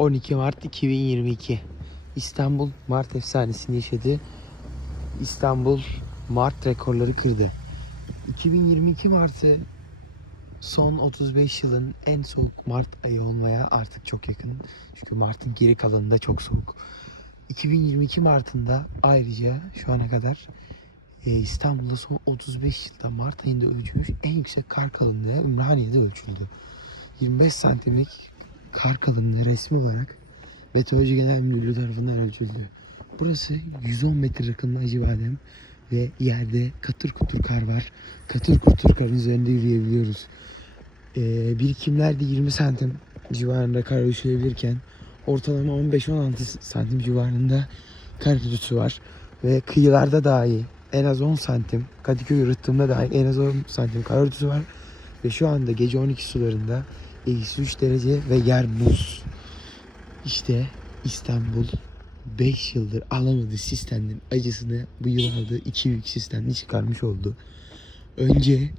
12 Mart 2022 İstanbul Mart efsanesini yaşadı. İstanbul Mart rekorları kırdı. 2022 Mart'ı son 35 yılın en soğuk Mart ayı olmaya artık çok yakın. Çünkü Mart'ın geri kalanında çok soğuk. 2022 Mart'ında ayrıca şu ana kadar e, İstanbul'da son 35 yılda Mart ayında ölçülmüş en yüksek kar kalınlığı Ümraniye'de ölçüldü. 25 santimlik kar kalınlığı resmi olarak Meteoroloji Genel Müdürlüğü tarafından ölçüldü. Burası 110 metre rakımlı Acıbadem ve yerde katır kutur kar var. Katır kutur karın üzerinde yürüyebiliyoruz. Ee, birikimlerde 20 santim civarında kar ölçülebilirken ortalama 15-16 santim civarında kar örtüsü var. Ve kıyılarda dahi en az 10 santim, Kadıköy rıhtımda dahi en az 10 santim kar örtüsü var. Ve şu anda gece 12 sularında eksi 3 derece ve yer buz. İşte İstanbul 5 yıldır alamadığı sistemlerin acısını bu yıl aldığı iki büyük sistemle çıkarmış oldu. Önce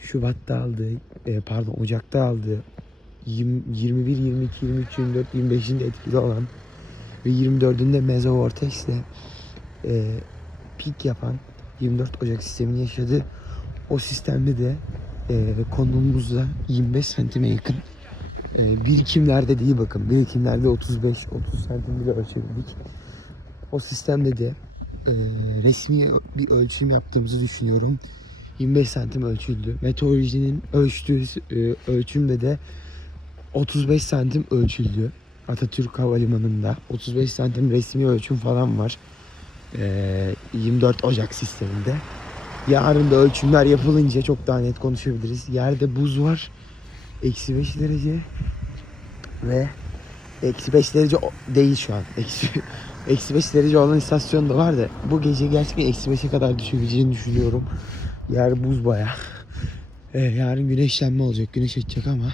Şubat'ta aldığı, e, pardon Ocak'ta aldığı 20 21, 22, 23, 24, 25'inde etkili olan ve 24'ünde Mesovortex'le e, pik yapan 24 Ocak sistemini yaşadı. O sistemde de e, konumumuzda 25 santime yakın e, birikimlerde değil bakın. Birikimlerde 35-30 santim bile ölçebildik. O sistemde de e, resmi bir ölçüm yaptığımızı düşünüyorum. 25 santim ölçüldü. Meteorolojinin ölçtüğü e, ölçümde de 35 santim ölçüldü. Atatürk Havalimanı'nda 35 santim resmi ölçüm falan var. E, 24 Ocak sisteminde. Yarın da ölçümler yapılınca çok daha net konuşabiliriz. Yerde buz var. Eksi 5 derece ve eksi 5 derece değil şu an. Eksi, eksi 5 derece olan istasyon da var da bu gece gerçekten eksi 5'e kadar düşebileceğini düşünüyorum. Yer buz baya. Ee, yarın güneşlenme olacak. Güneş açacak ama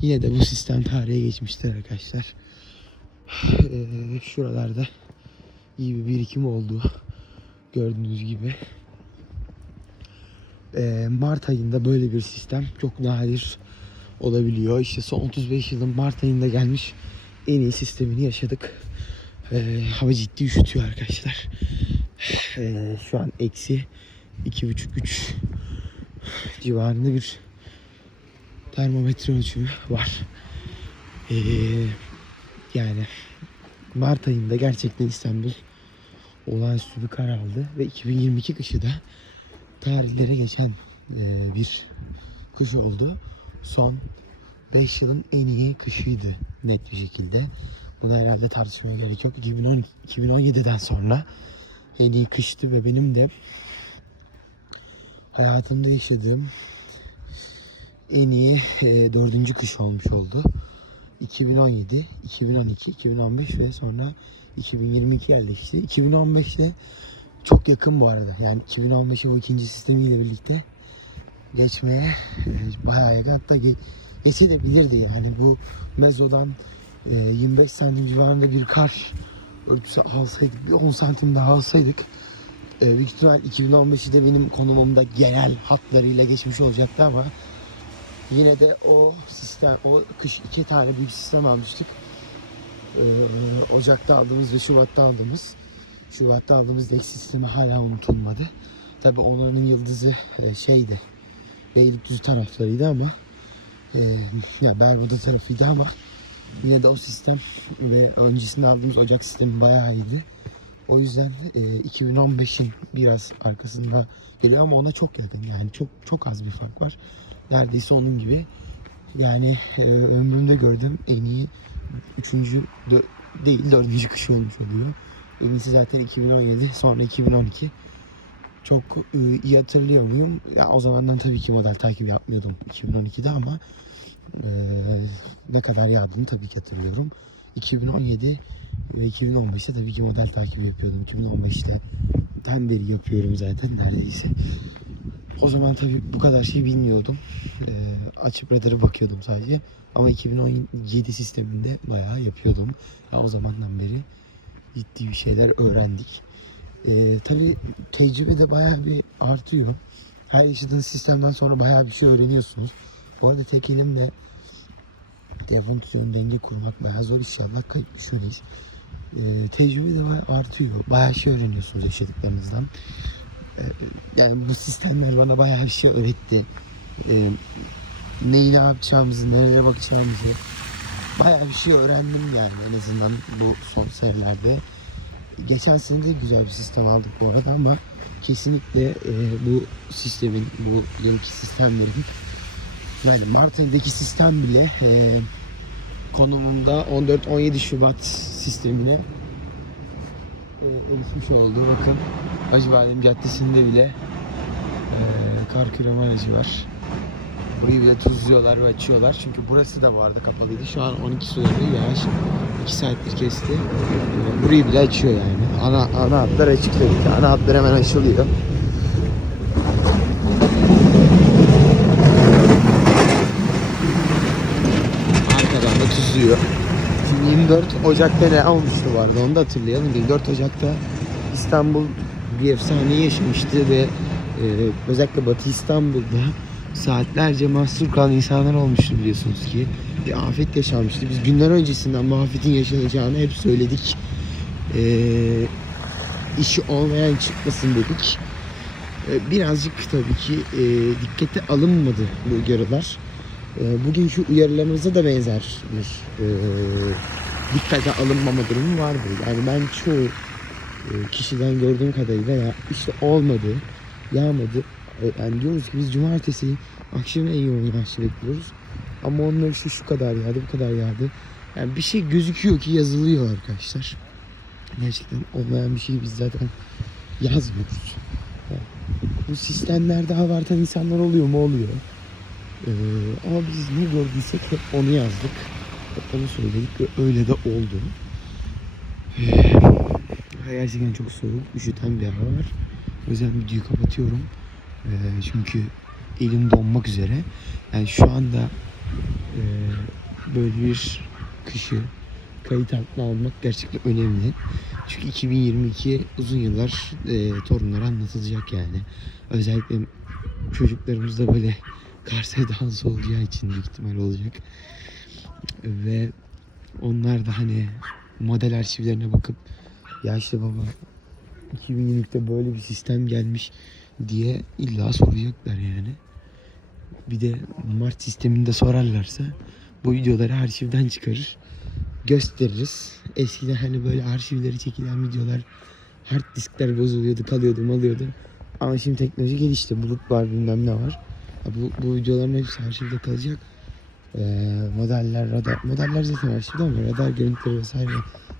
yine de bu sistem tarihe geçmiştir arkadaşlar. Ee, şuralarda iyi bir birikim oldu. Gördüğünüz gibi. Ee, Mart ayında böyle bir sistem çok nadir olabiliyor. İşte son 35 yılın Mart ayında gelmiş en iyi sistemini yaşadık. Ee, hava ciddi üşütüyor arkadaşlar. Ee, şu an eksi 2,5-3 civarında bir termometre ölçümü var. Ee, yani Mart ayında gerçekten İstanbul olağanüstü bir kar aldı ve 2022 kışı da tarihlere geçen e, bir kış oldu. Son 5 yılın en iyi kışıydı net bir şekilde. Bunu herhalde tartışmaya gerek yok. 2012, 2017'den sonra en iyi kıştı ve benim de hayatımda yaşadığım en iyi e, dördüncü kış olmuş oldu. 2017, 2012, 2015 ve sonra 2022 yerleşti. 2015'te çok yakın bu arada. Yani 2015'e o ikinci sistemiyle birlikte geçmeye e, bayağı yakın. Hatta ge- geçebilirdi yani. Bu mezodan e, 25 santim civarında bir kar ölçüsü alsaydık, bir 10 santim daha alsaydık e, büyük ihtimal 2015'i de benim konumumda genel hatlarıyla geçmiş olacaktı ama yine de o sistem, o kış iki tane büyük sistem almıştık. E, Ocak'ta aldığımız ve Şubat'ta aldığımız. Şubat'ta aldığımız Lex sistemi hala unutulmadı. Tabi onların yıldızı e, şeydi. Beylikdüzü taraflarıydı ama e, ya Bermuda tarafıydı ama yine de o sistem ve öncesinde aldığımız Ocak sistemi bayağı iyiydi. O yüzden e, 2015'in biraz arkasında geliyor ama ona çok yakın yani çok çok az bir fark var. Neredeyse onun gibi. Yani e, ömrümde gördüğüm en iyi üçüncü dö- değil dördüncü kış olmuş oluyor. İyisi zaten 2017 sonra 2012. Çok e, iyi hatırlıyor muyum? Ya o zamandan tabii ki model takip yapmıyordum 2012'de ama e, ne kadar yağdığını tabii ki hatırlıyorum. 2017 ve 2015'te tabii ki model takibi yapıyordum. 2015'te ten beri yapıyorum zaten neredeyse. O zaman tabii bu kadar şey bilmiyordum. E, açıp radarı bakıyordum sadece. Ama 2017 sisteminde bayağı yapıyordum. Ya o zamandan beri ciddi bir şeyler öğrendik. Ee, tabii tecrübe de bayağı bir artıyor. Her yaşadığınız sistemden sonra bayağı bir şey öğreniyorsunuz. Bu arada tek elimle Telefon tutuyorum denge kurmak bayağı zor inşallah kayıp düşmeyiz. Ee, tecrübe de bayağı artıyor. Bayağı şey öğreniyorsunuz yaşadıklarınızdan. Ee, yani bu sistemler bana bayağı bir şey öğretti. Ee, neyi ne yapacağımızı, nereye bakacağımızı bayağı bir şey öğrendim yani en azından bu son senelerde. Geçen sene de güzel bir sistem aldık bu arada ama kesinlikle e, bu sistemin, bu yeni sistemlerin yani Mart ayındaki sistem bile e, konumunda 14-17 Şubat sistemine e, erişmiş oldu. Bakın Acıbadem Caddesi'nde bile e, kar küreme aracı var. Burayı bile tuzluyorlar ve açıyorlar. Çünkü burası da bu arada kapalıydı. Şu an 12 suları yağış 2 saattir kesti. Burayı bile açıyor yani. Ana, ana hatlar açık tabii ki. Ana hatlar hemen açılıyor. Arkadan da tuzluyor. Şimdi 24 Ocak'ta ne olmuştu bu arada onu da hatırlayalım. 24 Ocak'ta İstanbul bir efsaneyi yaşamıştı ve e, özellikle Batı İstanbul'da saatlerce mahsur kalan insanlar olmuştu biliyorsunuz ki. Bir afet yaşanmıştı. Biz günler öncesinden bu afetin yaşanacağını hep söyledik. E, işi olmayan çıkmasın dedik. E, birazcık tabii ki e, dikkate alınmadı bu uyarılar. E, bugün şu uyarılarımıza da benzer bir e, dikkate alınmama durumu vardı. Yani ben çoğu e, kişiden gördüğüm kadarıyla ya işte olmadı, yağmadı. E, yani diyoruz ki biz cumartesi akşam en yoğun yağışı bekliyoruz. Ama onlar işte şu kadar yağdı, bu kadar yağdı. Yani bir şey gözüküyor ki yazılıyor arkadaşlar. Gerçekten olmayan bir şeyi biz zaten yazmıyoruz. Yani bu sistemlerde abartan insanlar oluyor mu? Oluyor. Ee, ama biz ne gördüysek hep onu yazdık. Hep onu söyledik ve öyle de oldu. Ee, gerçekten çok soğuk, üşüten bir hava var. O yüzden videoyu kapatıyorum. Ee, çünkü elim donmak üzere. Yani şu anda e, böyle bir kışı kayıt altına almak gerçekten önemli. Çünkü 2022 uzun yıllar e, torunlara anlatılacak yani. Özellikle çocuklarımız da böyle kar sevdalısı olacağı için büyük ihtimal olacak. Ve onlar da hani model arşivlerine bakıp ya işte baba 2020'de böyle bir sistem gelmiş diye illa soracaklar yani. Bir de Mart sisteminde sorarlarsa bu videoları arşivden çıkarır gösteririz. Eskiden hani böyle arşivleri çekilen videolar hard diskler bozuluyordu, kalıyordu, malıyordu. Ama şimdi teknoloji gelişti. Bulut var, bilmem ne var. Bu, bu videoların hepsi arşivde kalacak. Ee, modeller, radar, modeller zaten arşivde ama radar görüntüleri vesaire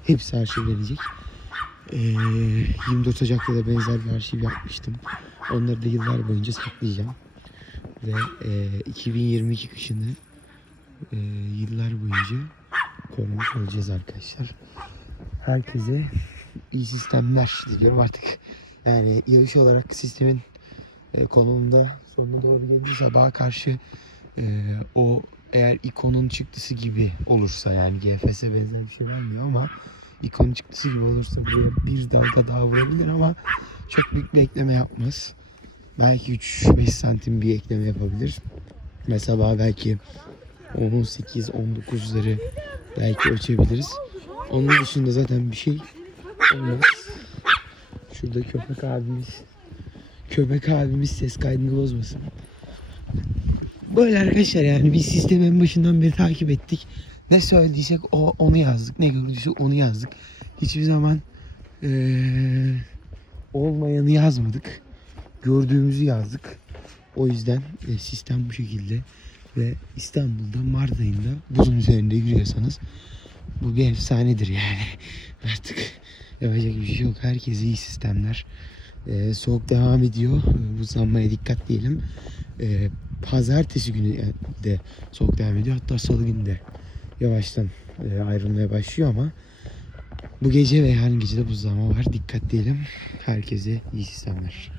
hepsi arşivlenecek. Ee, 24 Ocak'ta da benzer bir arşiv yapmıştım. Onları da yıllar boyunca saklayacağım. Ve e, 2022 kışını e, yıllar boyunca korumuş olacağız arkadaşlar. Herkese iyi sistemler diliyorum artık. Yani yağış olarak sistemin e, konumunda sonuna doğru geldiği sabaha karşı e, o eğer ikonun çıktısı gibi olursa yani GFS benzer bir şey vermiyor ama ikonun çıktısı gibi olursa buraya bir dalga daha vurabilir ama çok büyük bir ekleme yapmaz. Belki 3-5 santim bir ekleme yapabilir. Mesela belki 18-19'ları belki ölçebiliriz. Onun dışında zaten bir şey olmaz. Şurada köpek abimiz köpek abimiz ses kaydını bozmasın. Böyle arkadaşlar yani biz sistemi en başından beri takip ettik. Ne söylediysek o onu yazdık. Ne gördüysek onu yazdık. Hiçbir zaman eee, olmayanı yazmadık. Gördüğümüzü yazdık. O yüzden e, sistem bu şekilde ve İstanbul'da Mart ayında buzun üzerinde yürüyorsanız bu bir efsanedir yani. Artık yapacak bir şey yok. Herkese iyi sistemler. Ee, soğuk devam ediyor. Ee, Buzlanmaya dikkat diyelim. Ee, pazartesi günü de soğuk devam ediyor. Hatta salı günü de yavaştan e, ayrılmaya başlıyor ama bu gece ve yarın gece de buzlanma var. Dikkat diyelim. Herkese iyi sistemler.